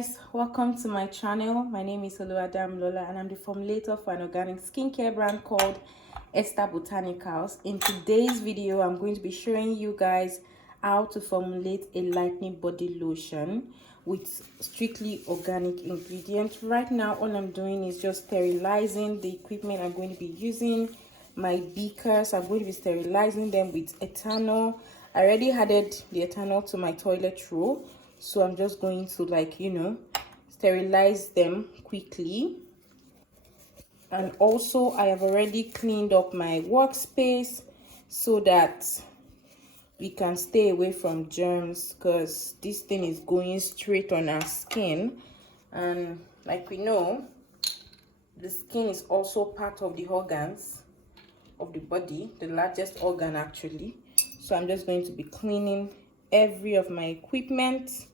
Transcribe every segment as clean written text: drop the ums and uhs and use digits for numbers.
guys, welcome to my channel. My name is Oluwadam Lola and I'm the formulator for an organic skincare brand called Esther Botanicals. In today's video, I'm going to be showing you guys how to formulate a lightening body lotion with strictly organic ingredients. Right now, all I'm doing is just sterilizing the equipment I'm going to be using. My beakers, I'm going to be sterilizing them with ethanol. I already added the ethanol to my toilet roll, so I'm just going to sterilize them quickly. And also I have already cleaned up my workspace so that we can stay away from germs, because this thing is going straight on our skin, and like we know, the skin is also part of the organs of the body, the largest organ actually. So I'm just going to be cleaning every of my equipment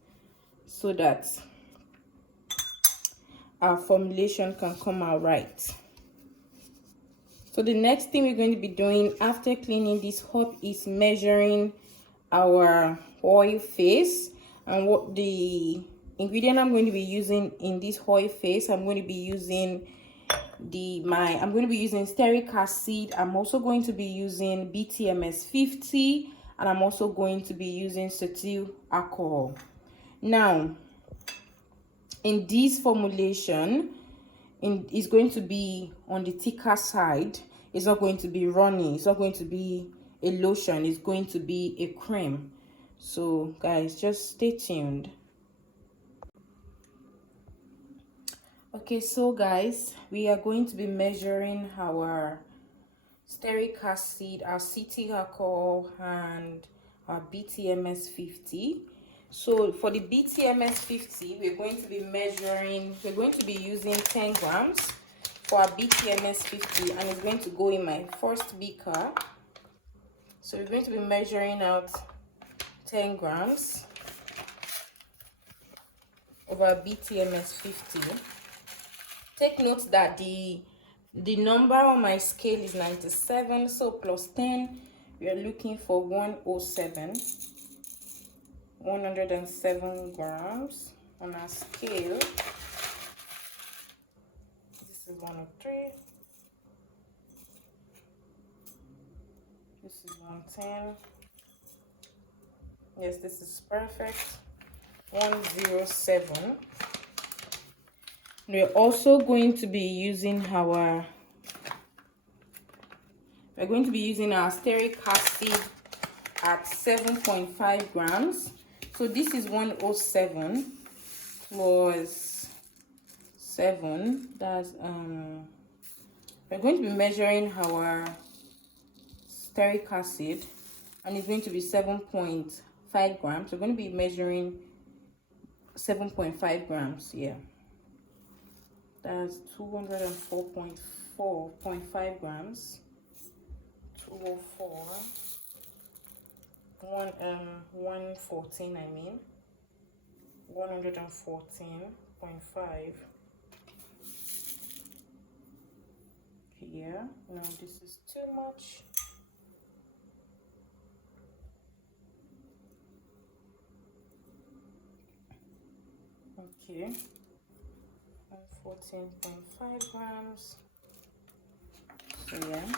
so that our formulation can come out right. So the next thing we're going to be doing after cleaning this up is measuring our oil face. And what the ingredient I'm going to be using in this oil face, I'm going to be using stearic acid. I'm also going to be using BTMS 50, and I'm also going to be using cetyl alcohol. Now, in this formulation, it's going to be on the thicker side. It's not going to be runny. It's not going to be a lotion. It's going to be a cream. So guys, just stay tuned. Okay, so guys, we are going to be measuring our stearic acid, our cetyl alcohol, and our BTMS 50. So for the BTMS 50, we're going to be using 10 grams for our BTMS 50, and it's going to go in my first beaker. So we're going to be measuring out 10 grams of our BTMS 50. Take note that the number on my scale is 97, so plus 10, we are looking for 107 grams on our scale. This is 103. This is 110. Yes, this is perfect. 107. We're also going to be using our stearic acid at 7.5 grams. So this is 107 plus 7. That's we're going to be measuring our stearic acid, and it's going to be 7.5 grams. We're going to be measuring 7.5 grams. Yeah, that's 204.5 grams. 204. 114, I mean 114.5 here. No, this is too much. Okay, 14.5 grams. So yeah.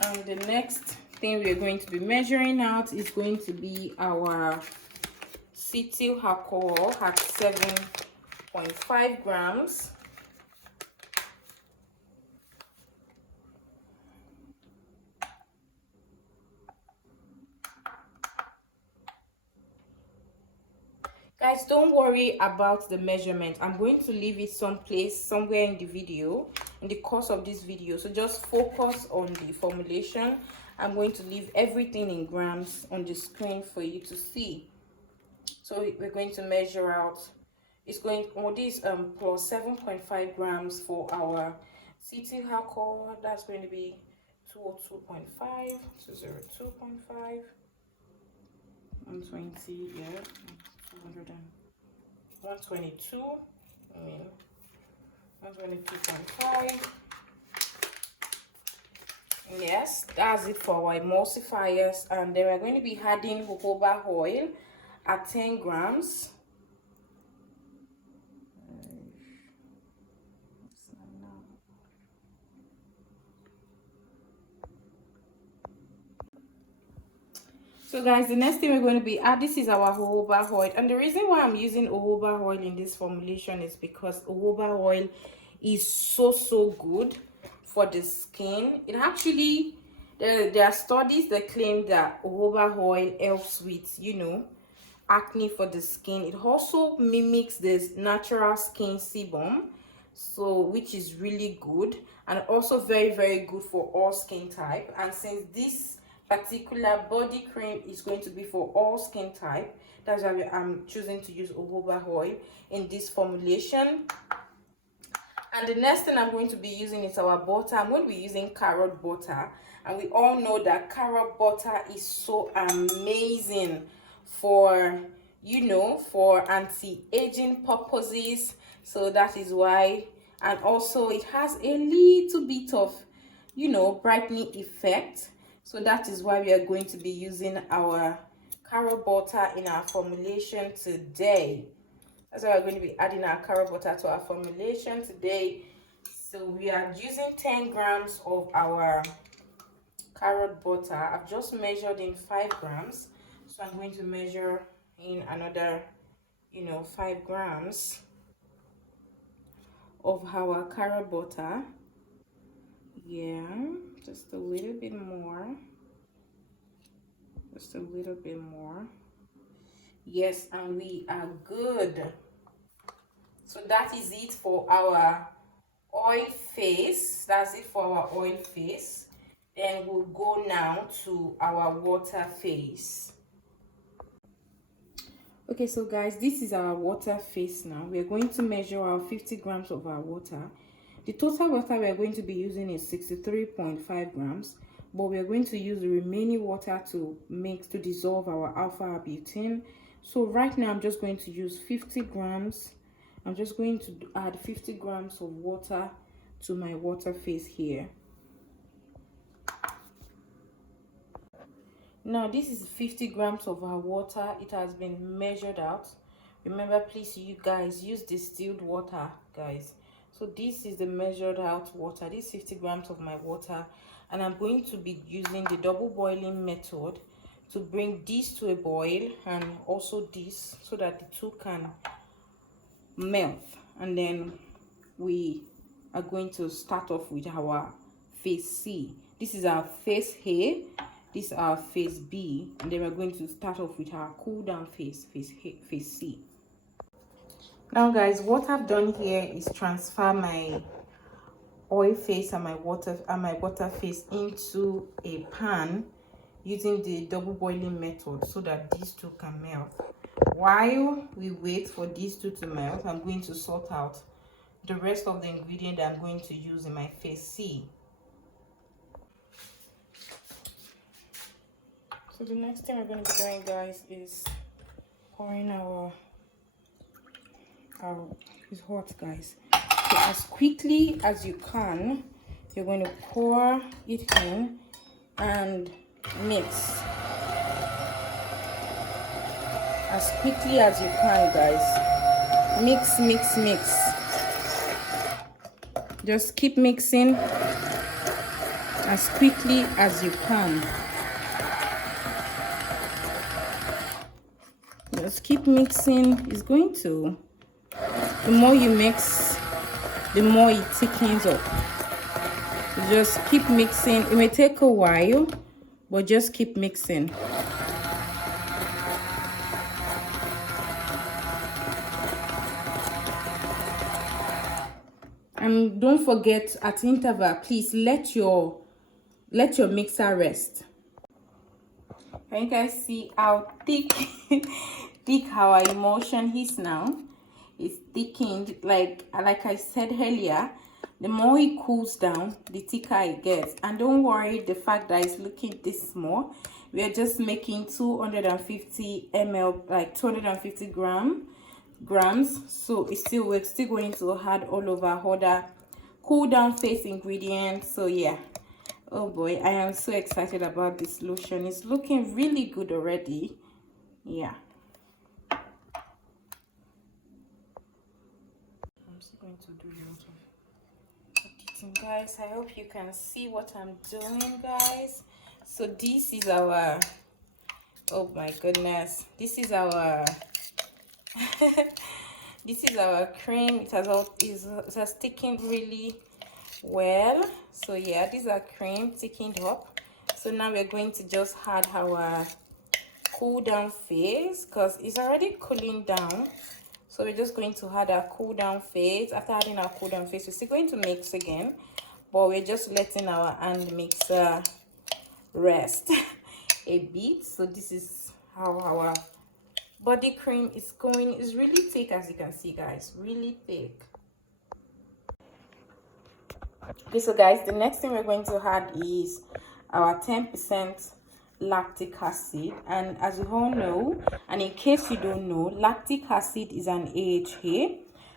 And the next thing we're going to be measuring out is going to be our cetyl alcohol at 7.5 grams. Guys, don't worry about the measurement. I'm going to leave it somewhere in the video, in the course of this video. So just focus on the formulation. I'm going to leave everything in grams on the screen for you to see. So we're going to measure out. It's going this plus 7.5 grams for our cetyl alcohol. That's going to be 202.5, 202.5, 120, yeah. 122, I mean 122.5. Yes, that's it for our emulsifiers. And then we're going to be adding jojoba oil at 10 grams. So guys, the next thing we're going to be this is our jojoba oil, and the reason why I'm using jojoba oil in this formulation is because jojoba oil is so good for the skin. It actually, there are studies that claim that jojoba oil helps with, you know, acne for the skin. It also mimics this natural skin sebum, so which is really good, and also very good for all skin type. And since this particular body cream is going to be for all skin type, that's why I'm choosing to use jojoba oil in this formulation. And the next thing I'm going to be using is our butter. I'm going to be using carrot butter, and we all know that carrot butter is so amazing for, you know, for anti-aging purposes. So that is why, and also it has a little bit of, you know, brightening effect. So that is why we are going to be using our carrot butter in our formulation today. That's why we're going to be adding our carrot butter to our formulation today. So we are using 10 grams of our carrot butter. I've just measured in 5 grams. So I'm going to measure in another, you know, 5 grams of our carrot butter. Yeah, just a little bit more. Just a little bit more. Yes, and we are good. So that is it for our oil face. That's it for our oil face. Then we'll go now to our water face. Okay, so guys, this is our water face now. We are going to measure our 50 grams of our water. The total water we are going to be using is 63.5 grams, but we are going to use the remaining water to dissolve our alpha butane. So right now I'm just going to use 50 grams. I'm just going to add 50 grams of water to my water face here. Now this is 50 grams of our water. It has been measured out. Remember, please, you guys use distilled water, guys. So this is the measured out water. This is 50 grams of my water, and I'm going to be using the double boiling method to bring this to a boil, and also this, so that the two can melt. And then we are going to start off with our phase C. This is our phase A, this is our phase B, and then we're going to start off with our cool down phase C. Now guys, what I've done here is transfer my oil face and my water face into a pan using the double boiling method, so that these two can melt. While we wait for these two to melt, I'm going to sort out the rest of the ingredient I'm going to use in my phase C. So the next thing we're going to be doing, guys, is pouring our it's hot, guys. So as quickly as you can, you're going to pour it in and mix as quickly as you can, guys. Mix. Just keep mixing as quickly as you can. Just keep mixing. It's going to, the more you mix, the more it thickens up. Just keep mixing. It may take a while, but just keep mixing. And don't forget, at interval, please let your mixer rest. Can you guys see how thick our emulsion is now? It's thickened. Like I said earlier, the more it cools down, the thicker it gets. And don't worry, the fact that it's looking this small, we are just making 250 ml, like 250 grams. So it's still, we're still going to add all of our other cool down face ingredients. So yeah, oh boy, I am so excited about this lotion. It's looking really good already. Yeah. going to do a lot of editing, guys. I hope you can see what I'm doing, guys. So this is our, oh my goodness, this is our this is our cream. It has taken really well. So yeah, these are cream thickened up. So now we're going to just add our cool down phase because it's already cooling down. So we're just going to add our cool down phase. After adding our cool down phase, we're still going to mix again, but we're just letting our hand mixer rest a bit. So this is how our body cream is going. It's really thick, as you can see, guys, really thick. Okay, so guys, the next thing we're going to add is our 10% lactic acid. And as you all know, and in case you don't know, lactic acid is an AHA,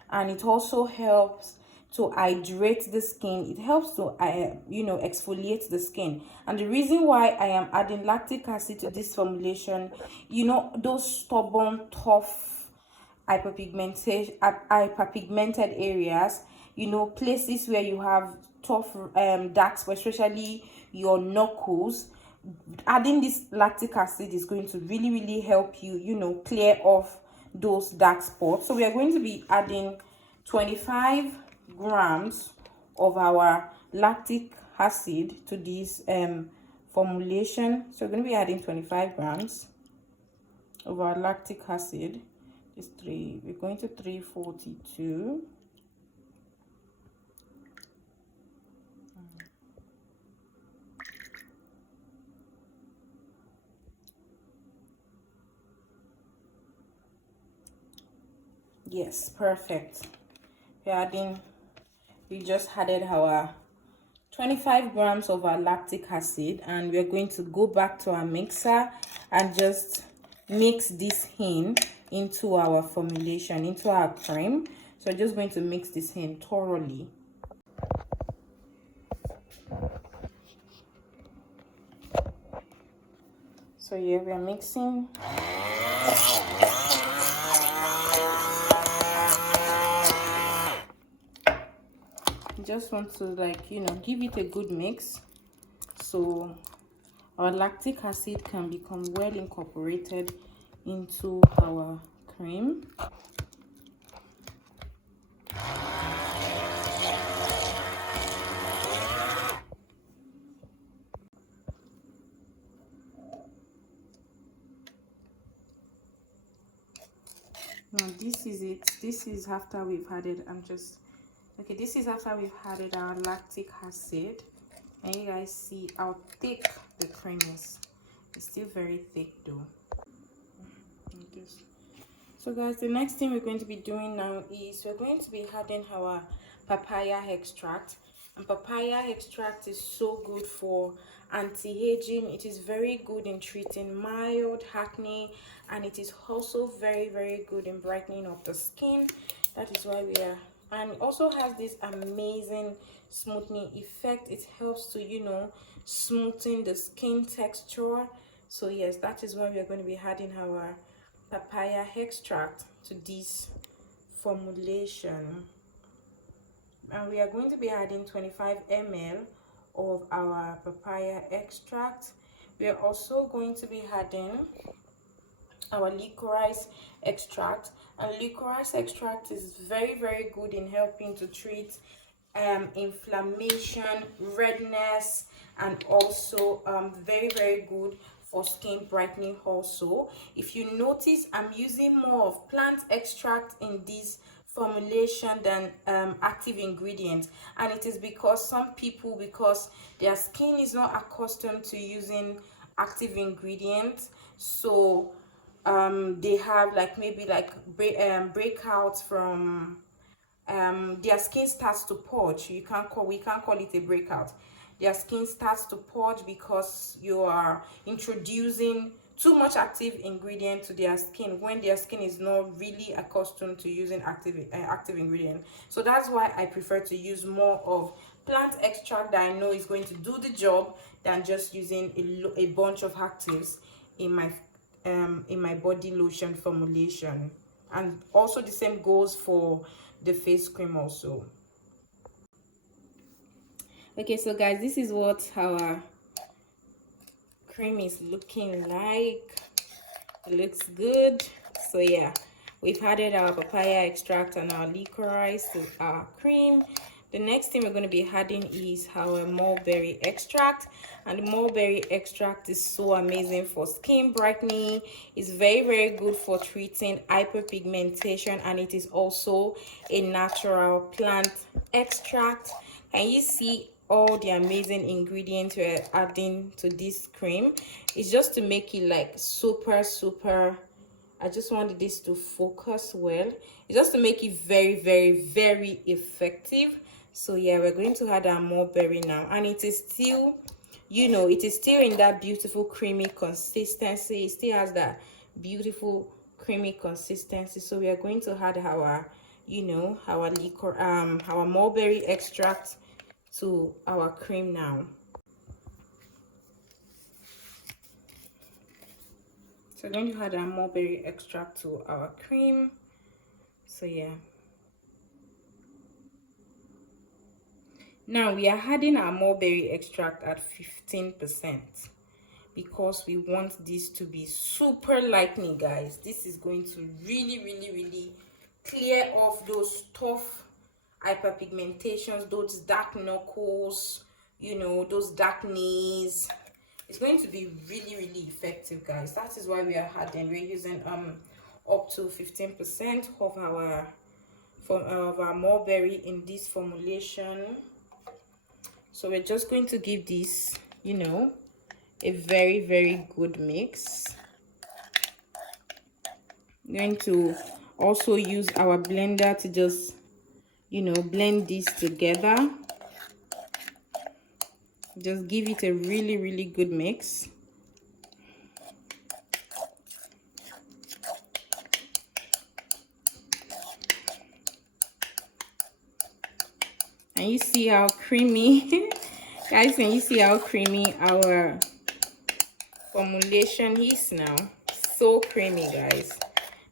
and it also helps to hydrate the skin. It helps to exfoliate the skin. And the reason why I am adding lactic acid to this formulation, those stubborn, tough hyperpigmented areas, places where you have tough dark spots, especially your knuckles, adding this lactic acid is going to really help you clear off those dark spots. So we are going to be adding 25 grams of our lactic acid to this formulation. So we're going to be adding 25 grams of our lactic acid. We're going to 342. Yes, perfect. We just added our 25 grams of our lactic acid, and we're going to go back to our mixer and just mix this into our formulation, into our cream. So we're just going to mix this in thoroughly. So yeah, we are mixing. Just want to give it a good mix so our lactic acid can become well incorporated into our cream. Now this is it. This is after we've added, this is after we've added our lactic acid, and you guys see how thick the cream is. It's still very thick though. So guys, the next thing we're going to be doing now is we're going to be adding our papaya extract. And papaya extract is so good for anti-aging. It is very good in treating mild acne, and it is also very good in brightening up the skin. That is why we are, and it also has this amazing smoothing effect. It helps to smoothen the skin texture. So yes, that is why we are going to be adding our papaya extract to this formulation. And we are going to be adding 25 ml of our papaya extract. We are also going to be adding our licorice extract, and licorice extract is very good in helping to treat inflammation, redness, and also very good for skin brightening. Also, if you notice, I'm using more of plant extract in this formulation than active ingredients, and it is because some people, because their skin is not accustomed to using active ingredients, so they have maybe breakouts from their skin starts to purge. We can't call it a breakout. Their skin starts to purge because you are introducing too much active ingredient to their skin when their skin is not really accustomed to using active ingredient. So that's why I prefer to use more of plant extract that I know is going to do the job than just using a bunch of actives in my body lotion formulation. And also the same goes for the face cream also. Okay, so guys, this is what our cream is looking like. It looks good. So yeah, we've added our papaya extract and our licorice to our cream. The next thing we're going to be adding is our mulberry extract, and the mulberry extract is so amazing for skin brightening. It's very good for treating hyperpigmentation, and it is also a natural plant extract. Can you see all the amazing ingredients we're adding to this cream? It's just to make it like super I just wanted this to focus well. It's just to make it very effective. So yeah, we're going to add our mulberry now, and it is still, you know, it is still in that beautiful creamy consistency. It still has that beautiful creamy consistency. So we are going to add our, you know, our liquor, our mulberry extract to our cream now. So I'm going to add our mulberry extract to our cream. So yeah, now we are adding our mulberry extract at 15% because we want this to be super lightening, guys. This is going to really clear off those tough hyperpigmentations, those dark knuckles, you know, those dark knees. It's going to be really effective, guys. That is why we are adding, we're using up to 15% of our mulberry in this formulation. So we're just going to give this, you know, a very good mix. I'm going to also use our blender to just, you know, blend this together. Just give it a really good mix. And you see how creamy guys, can you see how creamy our formulation is now? So creamy, guys.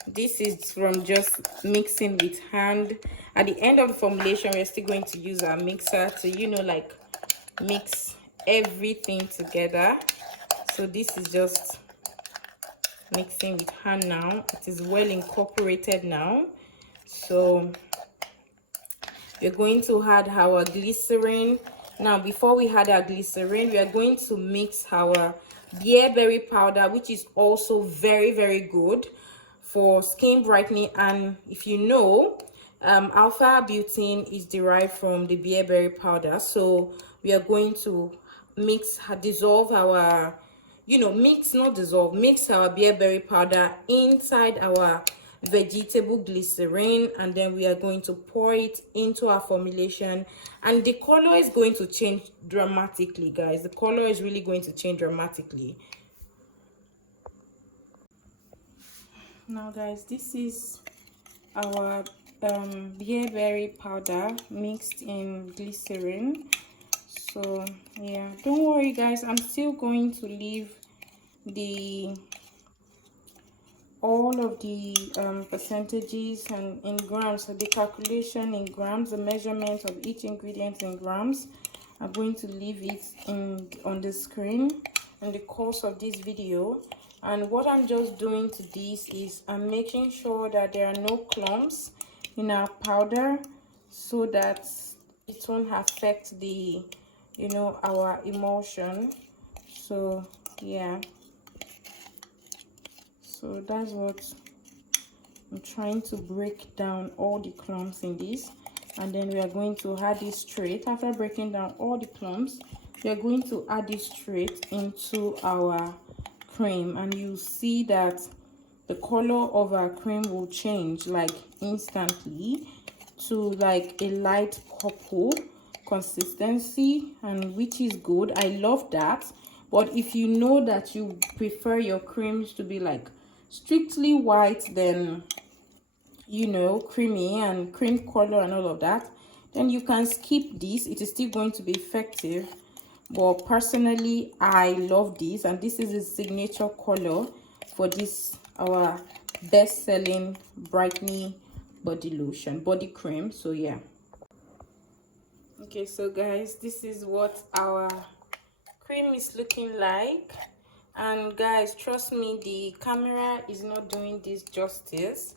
This is from just mixing with hand. At the end of the formulation, we're still going to use our mixer to, you know, like mix everything together. So this is just mixing with hand now. It is well incorporated now. So we're going to add our glycerin. Now before we add our glycerin, we are going to mix our bearberry powder, which is also very good for skin brightening. And if you know, alpha butane is derived from the bearberry powder. So we are going to dissolve our, you know, mix our bearberry powder inside our vegetable glycerin, and then we are going to pour it into our formulation, and the color is going to change dramatically, guys. The color is really going to change dramatically. Now guys, this is our bearberry powder mixed in glycerin. So yeah, don't worry guys, I'm still going to leave all of the percentages and in grams, so the calculation in grams, the measurement of each ingredient in grams. I'm going to leave it on the screen in the course of this video. And what I'm just doing to this is I'm making sure that there are no clumps in our powder, so that it won't affect the, you know, our emulsion. So yeah, so that's what I'm trying to break down, all the clumps in this. And then we are going to add this straight. After breaking down all the clumps, we are going to add this straight into our cream, and you see that the color of our cream will change like instantly to like a light purple consistency, and which is good. I love that. But if you know that you prefer your creams to be like strictly white, then, you know, creamy and cream color and all of that, then you can skip this. It is still going to be effective. But personally, I love this, and this is a signature color for this our best-selling brightening body lotion, body cream. So yeah. Okay, so guys, this is what our cream is looking like. And guys, trust me, the camera is not doing this justice.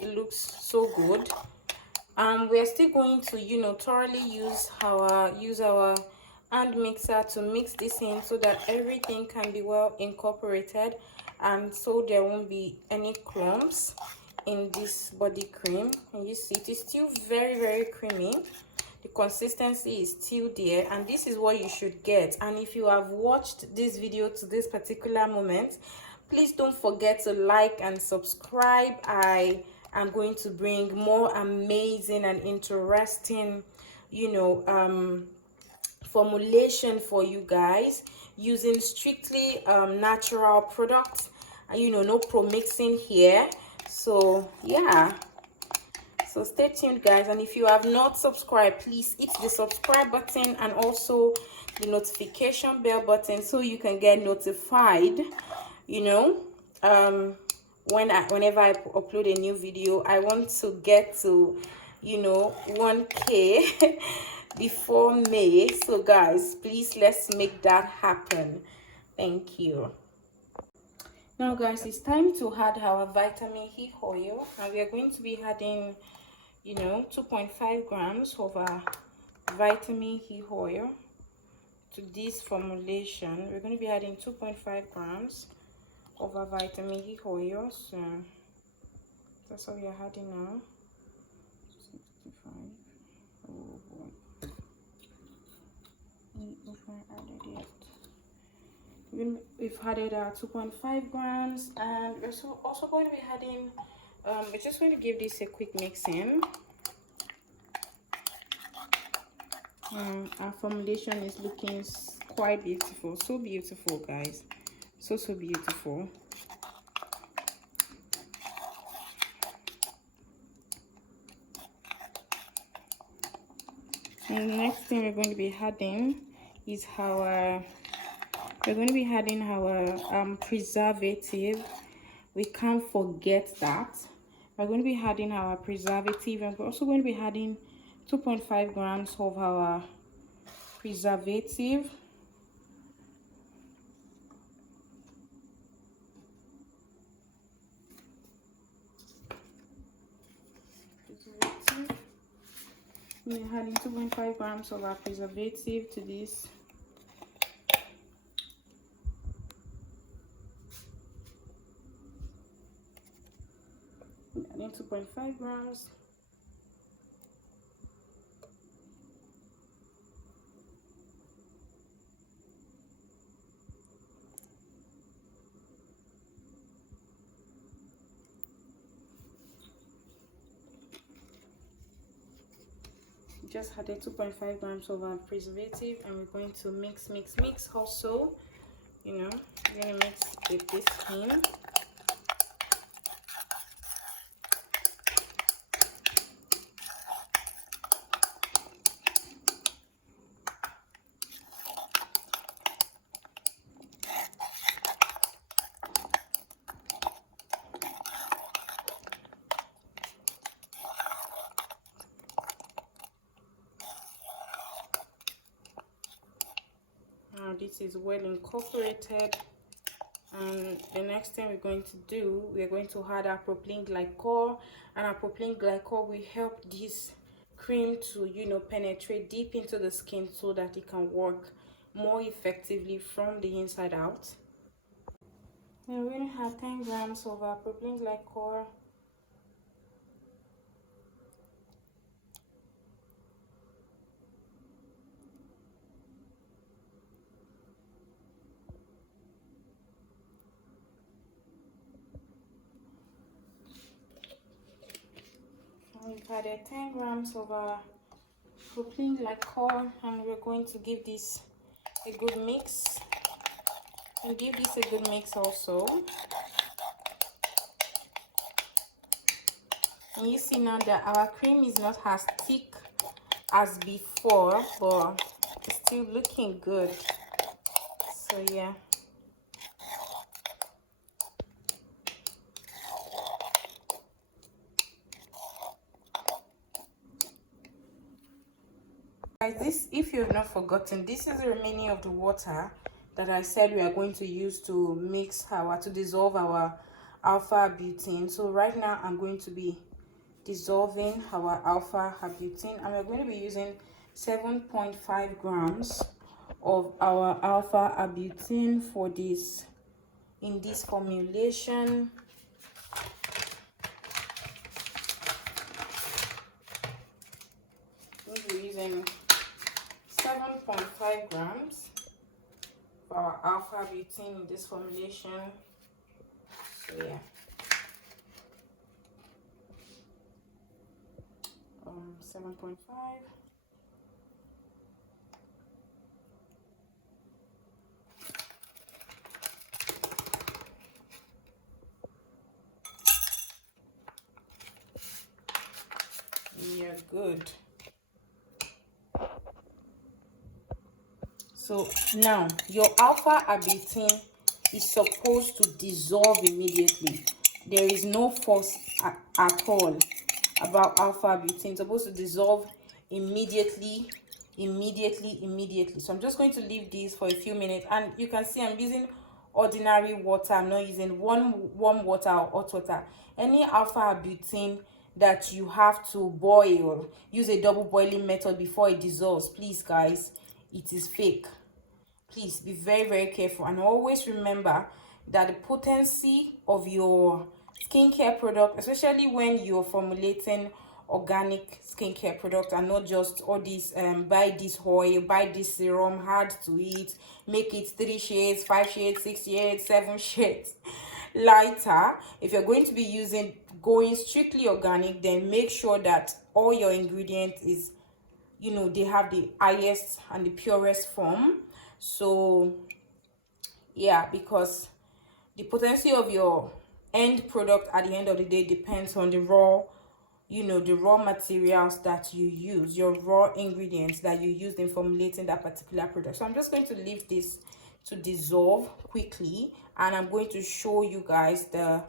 It looks so good. We're still going to, you know, thoroughly use our hand mixer to mix this in so that everything can be well incorporated, and so there won't be any clumps in this body cream. And you see it is still very creamy. The consistency is still there, and this is what you should get. And if you have watched this video to this particular moment, please don't forget to like and subscribe. I am going to bring more amazing and interesting, you know, formulation for you guys, using strictly natural products, you know, no pro mixing here. So yeah, so stay tuned guys. And if you have not subscribed, please hit the subscribe button and also the notification bell button so you can get notified, you know, whenever I upload a new video. I want to get to, you know, 1K before May. So guys, please, let's make that happen. Thank you. Now guys, it's time to add our vitamin E oil, and we are going to be adding, you know, 2.5 grams of our vitamin E oil to this formulation. We're going to be adding 2.5 grams of our vitamin E oil. So that's what we are adding now. 65. Oh boy. Added it. We've added 2.5 grams, and we're also going to be adding, we're just going to give this a quick mix in. Our formulation is looking quite beautiful. So beautiful guys, so beautiful. And the next thing we're going to be adding is our preservative. We can't forget that. We're going to be adding our preservative, and we're also going to be adding 2.5 grams of our preservative. We're adding 2.5 grams of our preservative to this. Adding 2.5 grams. Just added 2.5 grams of our preservative, and we're going to mix also, you know, we're going to mix with this in. Now this is well incorporated, and the next thing we're going to do, we're going to add our propylene glycol, and our propylene glycol will help this cream to, you know, penetrate deep into the skin so that it can work more effectively from the inside out. And we're going to have 10 grams of our propylene glycol. We've added 10 grams of our propylene glycol, and we're going to give this a good mix. And give this a good mix also. And you see now that our cream is not as thick as before, but it's still looking good. So yeah. This, if you have not forgotten, this is the remaining of the water that I said we are going to use to dissolve our alpha butane. So right now I'm going to be dissolving our alpha butane, and we're going to be using 7.5 grams of our alpha butane for this in this formulation. We're using 7.5 grams for our alpha butane in this formulation. So yeah, 7.5. Yeah, good. So now your alpha butane is supposed to dissolve immediately. There is no force at all about alpha butane. It's supposed to dissolve immediately. So I'm just going to leave these for a few minutes, and you can see I'm using ordinary water. I'm not using warm water or hot water. Any alpha butane that you have to boil, use a double boiling method before it dissolves. Please guys, it is fake. Please be very careful, and always remember that the potency of your skincare product, especially when you're formulating organic skincare product and not just all these buy this oil, buy this serum, hard to eat, make it 3 shades, 5 shades, 6 shades, 7 shades lighter. If you're going to be going strictly organic, then make sure that all your ingredients is, you know, they have the highest and the purest form. So yeah, because the potency of your end product at the end of the day depends on the raw, you know, the raw materials that you use, your raw ingredients that you use in formulating that particular product. So I'm just going to leave this to dissolve quickly, and I'm going to show you guys the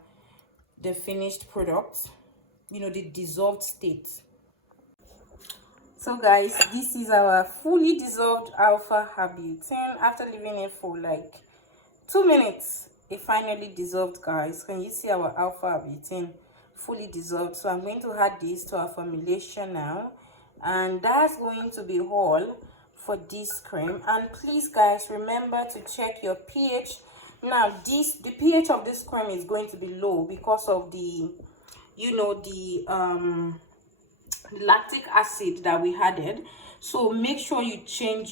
finished product, you know, the dissolved state. So guys, this is our fully dissolved alpha butane. After leaving it for like 2 minutes, it finally dissolved, guys. Can you see our alpha butane fully dissolved? So I'm going to add this to our formulation now, and that's going to be all for this cream. And please guys, remember to check your pH. Now the pH of this cream is going to be low because of the, you know, the lactic acid that we added. So make sure you check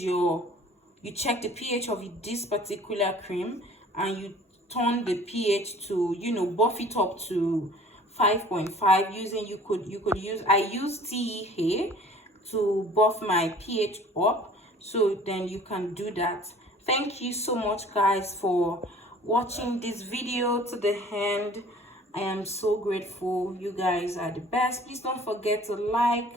the pH of this particular cream, and you turn the pH to, you know, buff it up to 5.5 using, you could use, I use tea here to buff my pH up. So then you can do that. Thank you so much guys for watching this video to the end. I am so grateful. You guys are the best. Please don't forget to like,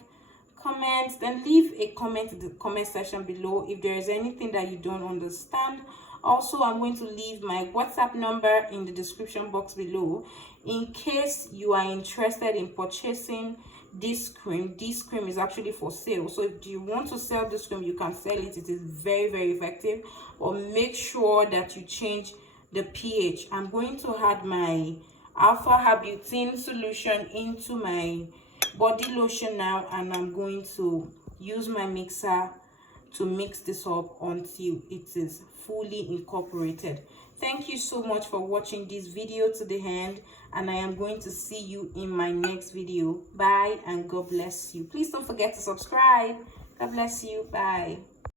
comment, then leave a comment in the comment section below if there is anything that you don't understand. Also, I'm going to leave my WhatsApp number in the description box below in case you are interested in purchasing this cream. This cream is actually for sale, so if you want to sell this cream, you can sell it. It is very effective, but make sure that you change the pH. I'm going to add my alpha butane solution into my body lotion now, and I'm going to use my mixer to mix this up until it is fully incorporated. Thank you so much for watching this video to the end, and I am going to see you in my next video. Bye, and God bless you. Please don't forget to subscribe. God bless you. Bye.